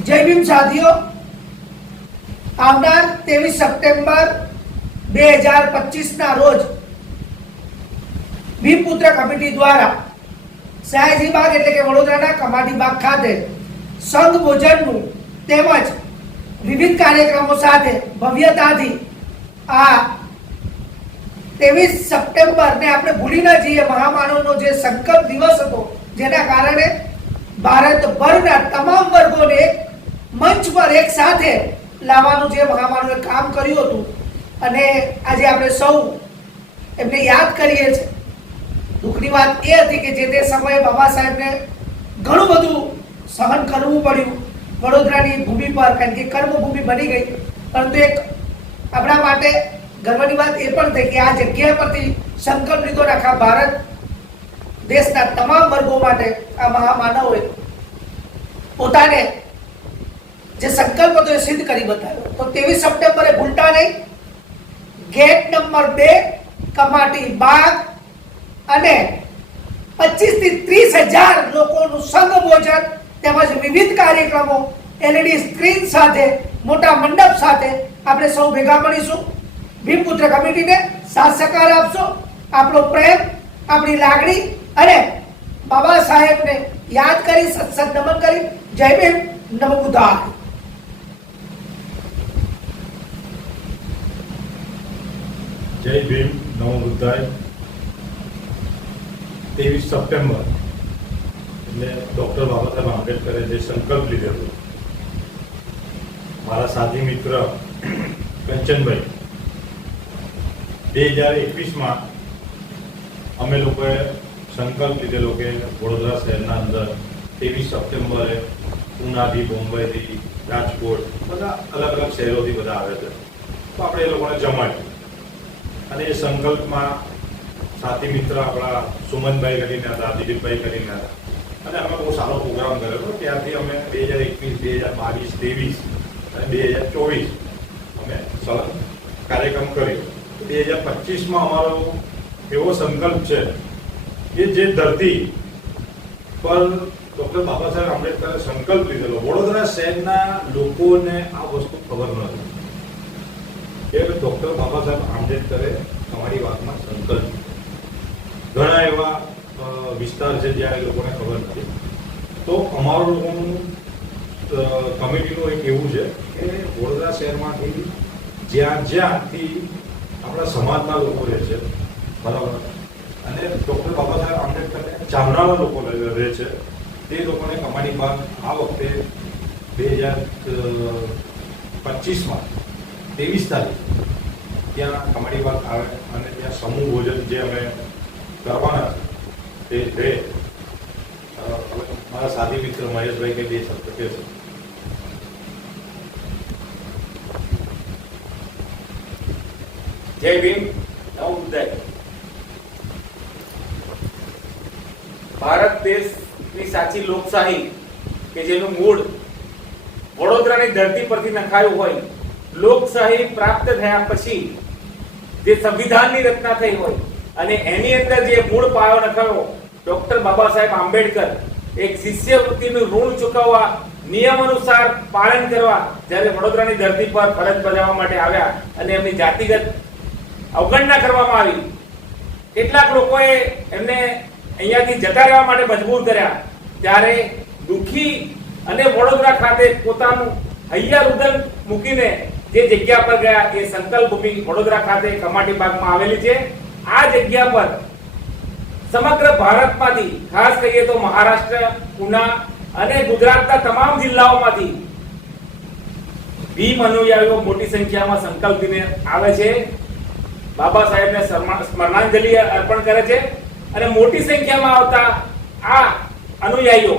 જય ભીમ સાથીઓ આવનાર ત્રેવીસ સપ્ટેમ્બર બે હજાર પચીસના રોજ ભીમપુત્ર કમિટી દ્વારા સયાજી બાગ એટલે કે વડોદરાના કમાટી બાગ ખાતે સંઘ ભોજનનું તેમજ વિવિધ કાર્યક્રમો સાથે ભવ્યતાથી આ ત્રેવીસ સપ્ટેમ્બર ને આપણે ભૂલી ન જઈએ. મહામાનવનો જે સંકલ્પ દિવસ હતો, જેના કારણે ભારતભરના તમામ વર્ગોને મંચ પર એક સાથે લાવવાનું જે મહામાનવે કામ કર્યું હતું, અને આજે આપણે સૌ એમને યાદ કરીએ છીએ. દુઃખની વાત એ હતી કે જે તે સમયે બાબા સાહેબને ઘણું બધું સહન કરવું પડ્યું. વડોદરાની ભૂમિ પર, કારણ કે કર્મભૂમિ બની ગઈ. પરંતુ એક આપણા માટે ગર્વની વાત એ પણ થઈ કે આ જગ્યા પરથી સંકલ્પ લીધો આખા ભારત દેશના તમામ વર્ગો માટે આ મહામાનવે પોતાને જે સંકલ્પ હતો એ સિદ્ધ કરી બતાવ્યો. તો ત્રેવીસ સપ્ટેમ્બરે ભૂલતા નહીં. ગેટ નંબર બે, કમાટી બાગ અને પચીસથી ત્રીસ હજાર લોકોનું સંઘ ભોજન તેમજ વિવિધ કાર્યક્રમો, એલઈડી સ્ક્રીન સાથે, મોટા મંડપ સાથે આપણે સૌ ભેગા મળીશું. ભીમપુત્ર કમિટીને સાથ સહકાર આપશો. આપણો પ્રેમ, આપણી લાગણી અને બાબા સાહેબને યાદ કરી, સત્સંગ નમન કરી. જય ભીમ, નમો જય ભીમ, નમો બુદ્ધાય. ત્રેવીસ સપ્ટેમ્બર, એટલે ડૉક્ટર બાબા સાહેબ આંબેડકરે જે સંકલ્પ લીધેલો મારા સાથી મિત્ર કંચનભાઈ, બે હજાર એકવીસમાં અમે લોકોએ સંકલ્પ લીધેલો કે વડોદરા શહેરના અંદર ત્રેવીસ સપ્ટેમ્બરે પૂનાથી બોમ્બેથી, રાજકોટ, બધા અલગ અલગ શહેરોથી બધા આવે છે. તો આપણે એ લોકોને જમાડ્યું. અને એ સંકલ્પમાં સાથી મિત્ર આપણા સુમનભાઈ કરીને હતા, દિલીપભાઈ કરીને હતા. અને અમે બહુ સારો પ્રોગ્રામ કર્યો હતો. ત્યારથી અમે બે હજાર એકવીસ, બે હજાર બાવીસ, ત્રેવીસ અને બે હજાર ચોવીસ અમે સલગ કાર્યક્રમ કર્યો. બે હજાર પચીસમાં અમારો એવો સંકલ્પ છે કે જે ધરતી પર ડૉક્ટર બાબા સાહેબ આંબેડકરે સંકલ્પ લીધેલો. વડોદરા શહેરના લોકોને આ વસ્તુ ખબર નથી કે ડૉક્ટર બાબા સાહેબ આંબેડકરે તમારી વાતમાં સંકલ્પ ઘણા એવા વિસ્તાર છે જ્યાં એ લોકોને ખબર નથી. તો અમારું લોકોનું કમિટીનું એક એવું છે કે વડોદરા શહેરમાંથી જ્યાં જ્યાંથી આપણા સમાજના લોકો રહે છે, બરાબર? અને ડૉક્ટર બાબા સાહેબ આંબેડકરને ચામડાના લોકો રહે છે, તે લોકોને કમાણી બાદ આ વખતે બે હજાર પચીસમાં ત્રેવીસ તારીખ ત્યાં કમાડી બાગ આવે અને ત્યાં સમૂહ ભોજન જે અમે કરવાના છે તે અ, મારા સાથી મિત્ર મહેશભાઈ કે બે શબ્દ છે. જય ભીમ નવ ઉદય. ભારત દેશની સાચી લોકશાહી કે જેનું મૂળ વડોદરાની ધરતી પરથી નખાયું હોય લોકશાહી પ્રાપ્ત થયા પછી જે સંવિધાનની રચના થઈ હોય અને એની અંદર જે મૂળ પાયો નખાયો, ડોક્ટર બાબા સાહેબ આંબેડકર એક શિષ્યવૃત્તિનું ઋણ ચૂકવવા નિયમ અનુસાર પાલન કરવા જ્યારે વડોદરાની ધરતી પર ફરજ બજાવવા માટે આવ્યા અને એમની જાતિગત અવગણના કરવામાં આવી, કેટલાક લોકોએ એમને અહીંયાથી જતા રહેવા માટે મજબૂર કર્યા. ત્યારે દુખી અને વડોદરા ખાતે પોતાનું હૈયા રુદન મૂકીને જે જગ્યા પર ગયા એ સંકલ્પ ભૂમિ વડોદરા ખાતે કમાટી બાગમાં આવેલી છે. આ જગ્યા પર સમગ્ર ભારતમાંથી, ખાસ કહીએ તો મહારાષ્ટ્ર, પુના અને ગુજરાતના તમામ જિલ્લાઓમાંથી ભીમ અનુયાયીઓ મોટી સંખ્યામાં સંકલ્પીને આવે છે. બાબા સાહેબને સમા- સ્મરણાંજલિ અર્પણ કરે છે અને મોટી સંખ્યામાં આવતા આ અનુયાયીઓ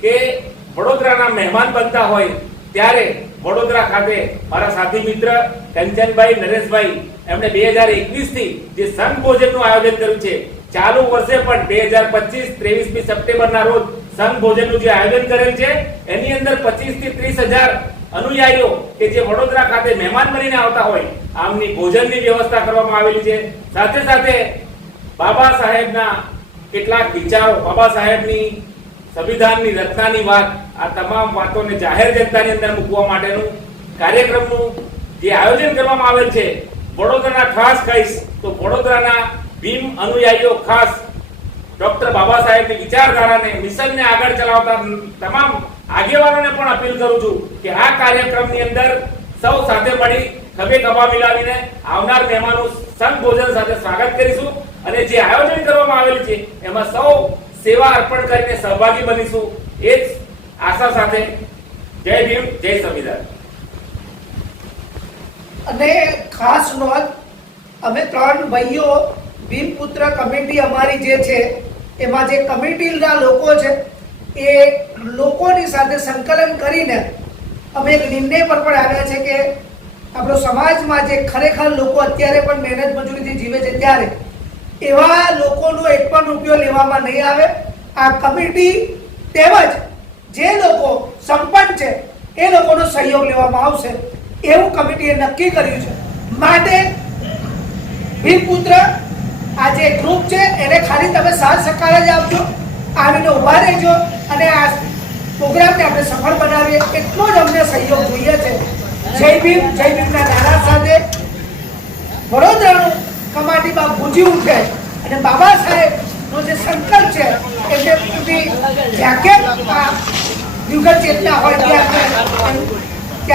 કે વડોદરાના મહેમાન બનતા હોય ત્યારે વડોદરા ખાતે મારા સાથી મિત્ર કંચનભાઈ, નરેશભાઈ એમણે બે હજાર એકવીસથી જે સંઘ ભોજનનું આયોજન કર્યું છે, ચાલુ વર્ષે પણ બે હજાર પચીસ ત્રેવીસમી સપ્ટેમ્બરના રોજ સંઘ ભોજનનું જે આયોજન કરેલ છે, એની અંદર પચીસથી ત્રીસ હજાર અનુયાયીઓ કે જે વડોદરા ખાતે મહેમાન બનીને આવતા હોય, આમની ભોજનની વ્યવસ્થા કરવામાં આવેલી છે. સાથે સાથે બાબા સાહેબના કેટલાક વિચારો, બાબા સાહેબની સંવિધાનની રચનાની વાત, આ તમામ વાતોને જાહેર જનતાની અંદર મૂકવા માટેનું કાર્યક્રમનું જે આયોજન કરવામાં આવેલ છે, વડોદરાના ખાસ કહીશ તો વડોદરાના ભીમ અનુયાયીઓ ખાસ ડોક્ટર બાબા સાહેબની વિચારધારાને, મિશનને આગળ ચલાવતા તમામ આગેવાનોને પણ અપીલ કરું છું કે આ કાર્યક્રમની અંદર સૌ સાથે મળી, ખભે ખભા મિલાવીને આવનાર મહેમાનો સંત ભોજન સાથે સ્વાગત કરીશું અને જે આયોજન કરવામાં આવેલ છે, એમાં સૌ સેવા અર્પણ કરીને સહભાગી બનીશું. એ જ આશા સાથે. જય ભીમ, જય સંવિધાન. અને ખાસ નોંધ અમે ત્રણ ભાઈઓ ભીમપુત્ર કમિટી અમારી જે છે, એમાં જે કમિટીના લોકો છે, એ લોકોની સાથે સંકલન કરીને અમે એક નિર્ણય પર પણ આવ્યા છે કે આપણો સમાજમાં જે ખરેખર લોકો અત્યારે પણ મહેનત મજૂરીથી જીવે છે, ત્યારે એવા લોકોનો એક પણ રૂપિયો લેવામાં નહીં આવે. આ કમિટી તેમજ જે લોકો સંપન્ન છે, એ લોકોનો સહયોગ લેવામાં આવશે. એવું કમિટીએ નક્કી કર્યું છે. માટે ભીમપુત્ર આ જે ગ્રુપ છે, એને ખાલી તમે સાથ સહકાર જ આપજો. આવીને ઊભા રહેજો અને આ પ્રોગ્રામને આપણે સફળ બનાવીએ. એટલો જ અમને સહયોગ જોઈએ છે. જય ભીમ, જય ભીમના નારા સાથે. વડોદરાનું કમાટીમાં ગુંજી ઉઠે અને બાબા સાહેબનો જે સંકલ્પ છે, એમને સુધી જ્યાં આ યુગલ ચેતના હોય ત્યાં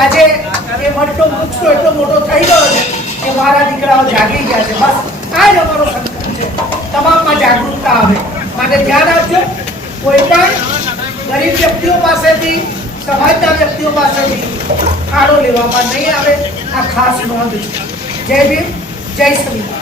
આજે એ મઠનો વૃક્ષો એટલો મોટો થઈ ગયો છે કે મારા દીકરાઓ જાગી ગયા છે. બસ આ જ અમારો સંકલ્પ છે. તમામમાં જાગૃતતા આવે. માટે ધ્યાન આપજો. કોઈ પણ ગરીબ વ્યક્તિઓ પાસેથી, સમાજના વ્યક્તિઓ પાસેથી ફાળો લેવામાં નહીં આવે. આ ખાસ નોંધ જય ભીમ, જય સંવિધાન